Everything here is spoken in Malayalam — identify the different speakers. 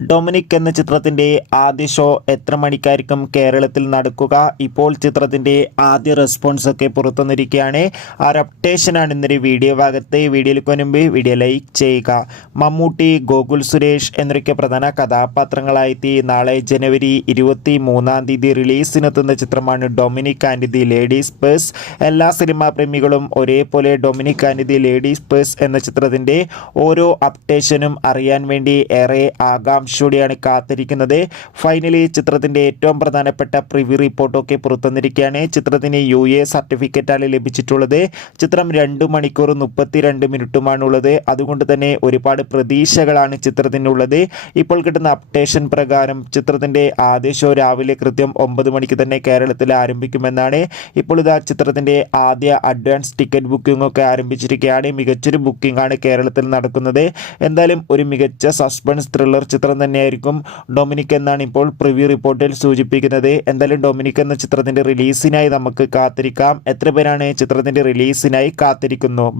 Speaker 1: ഡൊമിനിക് എന്ന ചിത്രത്തിന്റെ ആദ്യ ഷോ എത്ര മണിക്കായിരിക്കും കേരളത്തിൽ നടക്കുക? ഇപ്പോൾ ചിത്രത്തിന്റെ ആദ്യ റെസ്പോൺസ് ഒക്കെ പുറത്തുവന്നിരിക്കുകയാണ്. ആ ഒരു അപ്ഡേഷനാണ് ഇന്നൊരു വീഡിയോ ഭാഗത്ത്. വീഡിയോയിലേക്ക് മുൻപ് വീഡിയോ ലൈക്ക് ചെയ്യുക. മമ്മൂട്ടി ഗോകുൽ സുരേഷ് എന്നൊക്കെ പ്രധാന കഥാപാത്രങ്ങളായി നാളെ ജനുവരി ഇരുപത്തി മൂന്നാം തീയതി റിലീസിനെത്തുന്ന ചിത്രമാണ് Dominic and the ladies purse. എല്ലാ സിനിമാ പ്രേമികളും ഒരേപോലെ Dominic and the ladies purse എന്ന ചിത്രത്തിന്റെ ഓരോ അപ്ഡേഷനും അറിയാൻ വേണ്ടി ഏറെ ആകാംക്ഷയോടെയാണ് കാത്തിരിക്കുന്നത്. ഫൈനലി ചിത്രത്തിന്റെ ഏറ്റവും പ്രധാനപ്പെട്ട പ്രിവ്യൂ റിപ്പോർട്ടൊക്കെ പുറത്തുവന്നിരിക്കുകയാണ്. ചിത്രത്തിന് യു എ സർട്ടിഫിക്കറ്റാണ് ലഭിച്ചിട്ടുള്ളത്. ചിത്രം രണ്ട് മണിക്കൂർ മുപ്പത്തിരണ്ട് മിനിറ്റുമാണുള്ളത്. അതുകൊണ്ട് തന്നെ ഒരുപാട് പ്രതീക്ഷകളാണ് ചിത്രത്തിനുള്ളത്. ഇപ്പോൾ കിട്ടുന്ന അപ്ഡേഷൻ പ്രകാരം ചിത്രത്തിന്റെ ആദ്യ ഷോ രാവിലെ കൃത്യം ഒമ്പത് മണിക്ക് തന്നെ കേരളത്തിൽ ആരംഭിക്കുമെന്നാണ്. ഇപ്പോൾ ഇതാ ചിത്രത്തിന്റെ ആദ്യ അഡ്വാൻസ് ടിക്കറ്റ് ബുക്കിംഗ് ഒക്കെ ആരംഭിച്ചിരിക്കുകയാണ്. മികച്ചൊരു ബുക്കിംഗ് ആണ് കേരളത്തിൽ നടക്കുന്നത്. എന്തായാലും ഒരു മികച്ച സസ്പെൻസ് ത്രില്ലർ ചിത്രം തന്നെയായിരിക്കും. ഡൊമിനിക് എന്നാണ് ഇപ്പോൾ പ്രിവ്യൂ റിപ്പോർട്ടിൽ സൂചിപ്പിക്കുന്നത്. എന്തായാലും ഡൊമിനിക് എന്ന ചിത്രത്തിന്റെ റിലീസിനായി നമുക്ക് കാത്തിരിക്കാം. എത്ര പേരാണ് ചിത്രത്തിന്റെ റിലീസിനായി കാത്തിരിക്കുന്നു?